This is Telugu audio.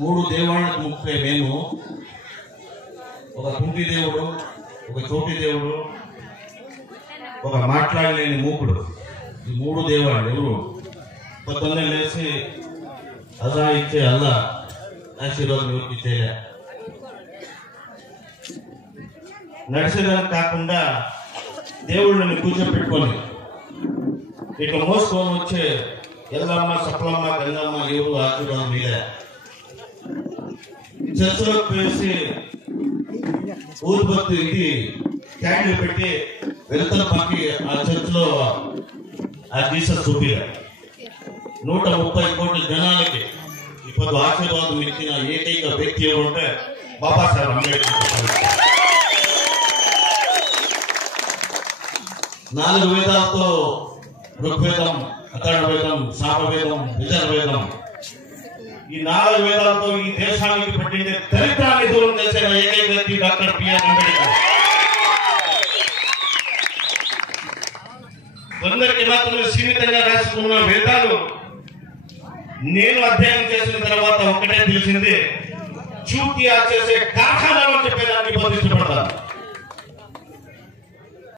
మూడు దేవుళ్ళకు ముఖ్య మేము, ఒక కుంటి దేవుడు, ఒక చోటి దేవుడు, ఒక మాట్లాడలేని మూకుడు. ఈ మూడు దేవుళ్ళు ఎవరు? పొద్దున్నే లేచి అల్లా ఇచ్చే అల్లా ఆశీర్వాదం ఎవరికి ఇచ్చేయ. నడిచేదానికి కాకుండా దేవుళ్ళని కూర్చోపెట్టుకొని ఇట్లా మోసుకొని వచ్చే ఎల్లమ్మ, సప్లమ్మ, గంగమ్మ ఎవరు ఆశీర్వాదం మీద చర్చలోకి వేసి ఊరుబత్తు ఇది క్యాండిల్ పెట్టి వెళ్తున్న పక్కకి ఆ చర్చిలో ఆ జీసస్ చూపిరా 130 కోట్ల జనాలకి ఇప్పుడు ఆశీర్వాదం ఇచ్చిన ఏకైక వ్యక్తి ఎవరంటే బాబాసాహెబ్ అంబేద్కర్. 4 వేదాలతో ఋగ్వేదం, అథర్వవేదం, సామవేదం, యజుర్వేదం, ఈ 4 వేదాలతో ఈ దేశానికి పట్టించే దరిద్రాన్ని దూరం చేసిన ఏకైక వ్యక్తి డాక్టర్ బిఆర్ అంబేద్కర్. కొందరికి మాత్రమే సీమితంగా రాసుకున్న వేదాలు నేను అధ్యయనం చేసిన తర్వాత ఒకటే తెలిసింది, చూతి చేసే కార్ఖానాలు చెప్పేదానికి బోధించబడతారు.